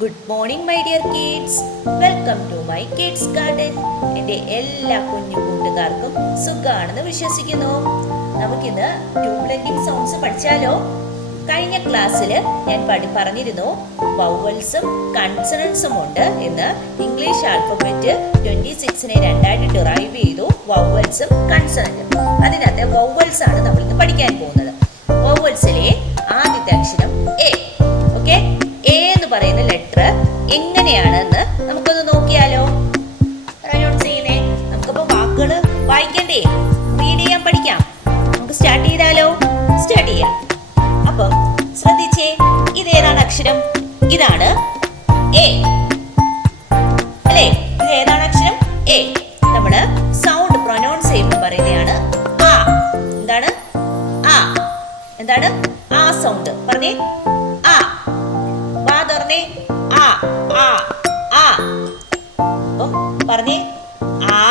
Good morning my dear kids. Welcome to my kids garden. എൻ്റെ എല്ലാ കുഞ്ഞു കൂട്ടുകാർക്കും സുഖമാണെന്ന് വിശ്വസിക്കുന്നു. നമുക്കിന്ന് ട്യൂബ്ലെറ്റിംഗ് സൗണ്ട്സ് പഠിച്ചാലോ? കഴിഞ്ഞ ക്ലാസ്സിൽ ഞാൻ പറഞ്ഞിരുന്നു വൗവൽസും കൺസണൻസും ഉണ്ട് എന്ന്. ഇംഗ്ലീഷ് ആൽഫബറ്റ് 26നെ രണ്ടായിട്ട് ഡിറൈവ് ചെയ്തു, വൗവൽസും കൺസണൻറ്റും. അതിനകത്ത് വൗവൽസ് ആണ് നമ്മൾ ഇന്ന് പഠിക്കാൻ പോകുന്നത്. വൗവൽസിലെ ആദ്യത്തെ അക്ഷരം എ. ഓക്കെ, എ എന്ന് പറയുന്ന ലെറ്റർ എങ്ങനെയാണെന്ന് നമുക്കൊന്ന് നോക്കിയാലോ? പ്രൊനൗൺസ് ചെയ്യുന്നേ. നമുക്കിപ്പോൾ വാക്കുകൾ വായിക്കണ്ടേ, റീഡ് ചെയ്യാൻ പഠിക്കാം. നമുക്ക് സ്റ്റാർട്ട് ചെയ്താലോ? സ്റ്റാർട്ട് ചെയ്യാം. അപ്പം ശ്രദ്ധിച്ചേ, ഇതേതാണ് അക്ഷരം? ഇതാണ് എ അല്ലേ? ഇത് ഏതാണ് അക്ഷരം? എ. നമ്മള് സൗണ്ട് പ്രൊനൗൺസ് ചെയ്യുമ്പോൾ പറയുന്നതാണ് ആ. എന്താണ്? ആ. എന്താണ് ആ സൗണ്ട്? പറഞ്ഞേ, ആ. വാ തുറന്നേ, ആ ആ ആ. അപ്പം പറഞ്ഞേ, ആ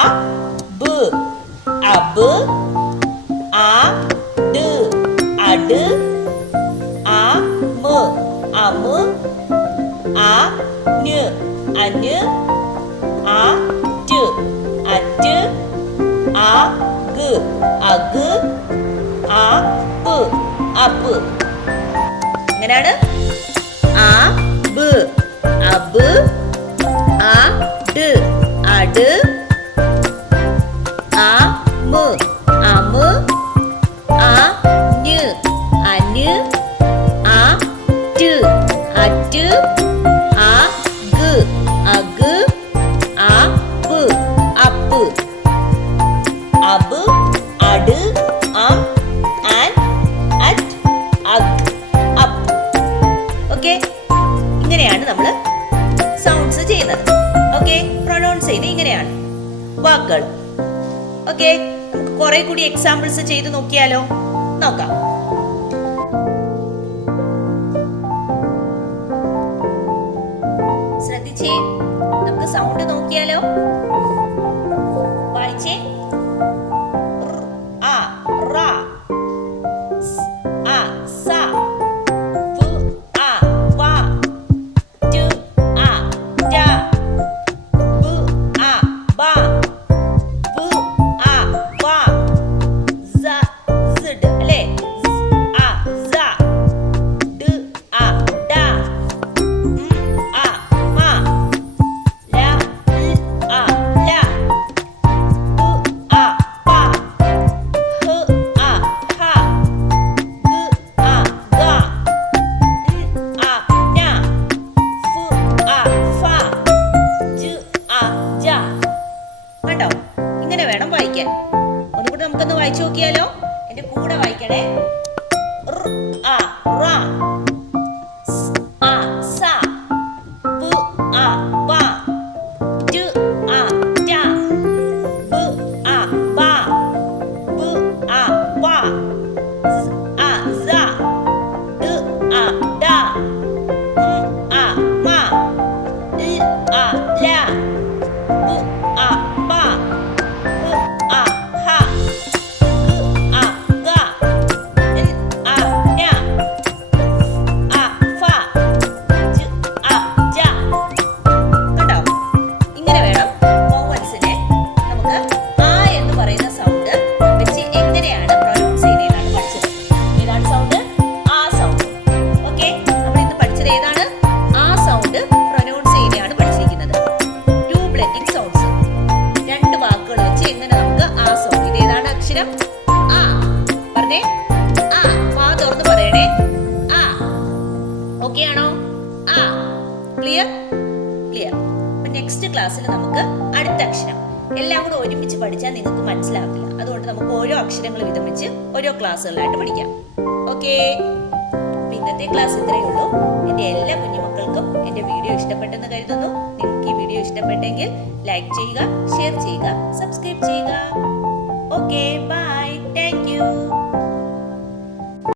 ബ് അബ്, ആ ഡ് അഡ്, ആ മ് അമ്, ആ ന് അന്, ആ ട് അറ്റ്, ആ ഗ അഗ്, ആ പ് അപ്പ്. എങ്ങനെയാണ്? ആ ബ് അബ്, ആ ഡ് അഡ്, ആ മ് അമ്, ആ ന് അന്, ആ ട് അറ്റ്, ആ ഗ അഗ്, ആ പ് അപ്പ്. അബ് അഡ് അം ആൻ അറ്റ് അഗ് അപ്പ്. ഓക്കെ, ഇങ്ങനെയാണ് നമ്മൾ സൗണ്ട്സ് ചെയ്യുന്നത്. ഓക്കെ, പ്രൊനൗൺസ് ചെയ്യുന്നത് ഇങ്ങനെയാണ് വാക്കുകൾ. ഓക്കെ, നമുക്ക് കുറെ കൂടി എക്സാമ്പിൾസ് ചെയ്ത് നോക്കിയാലോ? നോക്കാം. ശ്രദ്ധിച്ചേ, നമുക്ക് സൗണ്ട് നോക്കിയാലോ? വായിച്ചേ. ആ റ, ആ സ, ഫ് ആ വ, ട് ആ ട, ബ് ആ ബ, വ് ആ വ, സ സിഡ് അല്ലേ? ആ സ, ഡ് ആ ഡ, ആ മ, ല ആ ല, ആ പ, ഹ ആ ഹ, ഗ ആ ഗ, ആ ന, ഫ് ആ ഫ, ജ ആ ജ. കണ്ടോ? ഇങ്ങനെ വേണം വായിക്കാൻ. ഒന്നുകൂടി നമുക്കൊന്ന് വായിച്ചു നോക്കിയാലോ? എന്റെ കൂടെ വായിക്കണേ. ആ റ, ആ സ, പ് ആ പ, ട് ആ ട, ബ് ആ ബ, വ് ആ വ, ആ സ, ഡ് ആ ഡ, ആ മ, ൽ ആ ല, വ് ആ പ, ഹ ആ ഹ, ഗ ആ ഗ, ൽ ആ ന, ആ ഫ, ജ ആ ജ. കണ്ടോ? ഇങ്ങനെ വേണം വൗവൽസിനെ നമുക്ക് ആ എന്ന് പറയുന്ന സൗണ്ട് വെച്ച് എങ്ങനെയാണ് പ്രൊനൗൺസ് ചെയ്യുന്നതാണ് പഠിച്ചത്. ഏതാണ് സൗണ്ട്? ആ സൗണ്ട്. ഓക്കെ, നമ്മൾ ഇന്ന് പഠിച്ചത് ഏതാണ്? ആ സൗണ്ട് പ്രൊനൗൺസ് ചെയ്യുന്നതാണ് പഠിച്ചിരിക്കുന്നത്. ട്യൂബ്ലെറ്റിംഗ് സൗണ്ട്സ്, രണ്ട് വാക്കുകൾ വെച്ച് എങ്ങനെ നമുക്ക് ആ സൗണ്ട്. ഇത് ഏതാണ് അക്ഷരം? ആ. പറഞ്ഞേ, ആ. വാ തുറന്ന് പറയണേ, ആ. ഓക്കെ ആണോ? ആ. ക്ലിയർ? ക്ലിയർ. അപ്പൊ നെക്സ്റ്റ് ക്ലാസ്സിൽ നമുക്ക് അടുത്ത അക്ഷരം എല്ലാം കൂടെ ഒരുമിച്ച് പഠിച്ചാൽ നിങ്ങൾക്ക് മനസ്സിലാവില്ല. അതുകൊണ്ട് നമുക്ക് ഓരോ അക്ഷരങ്ങൾ വീതം വെച്ച് ഓരോ ക്ലാസ്സുകളിലായിട്ട് പഠിക്കാം. ഓക്കെ, ഇന്നത്തെ ക്ലാസ് ഇത്രയേ ഉള്ളൂ. എൻ്റെ എല്ലാ കുഞ്ഞുമക്കൾക്കും എൻ്റെ വീഡിയോ ഇഷ്ടപ്പെട്ടെന്ന് കരുതുന്നു. നിങ്ങൾക്ക് ഈ വീഡിയോ ഇഷ്ടപ്പെട്ടെങ്കിൽ ലൈക്ക് ചെയ്യുക, ഷെയർ ചെയ്യുക, സബ്സ്ക്രൈബ് ചെയ്യുക. Okay, by.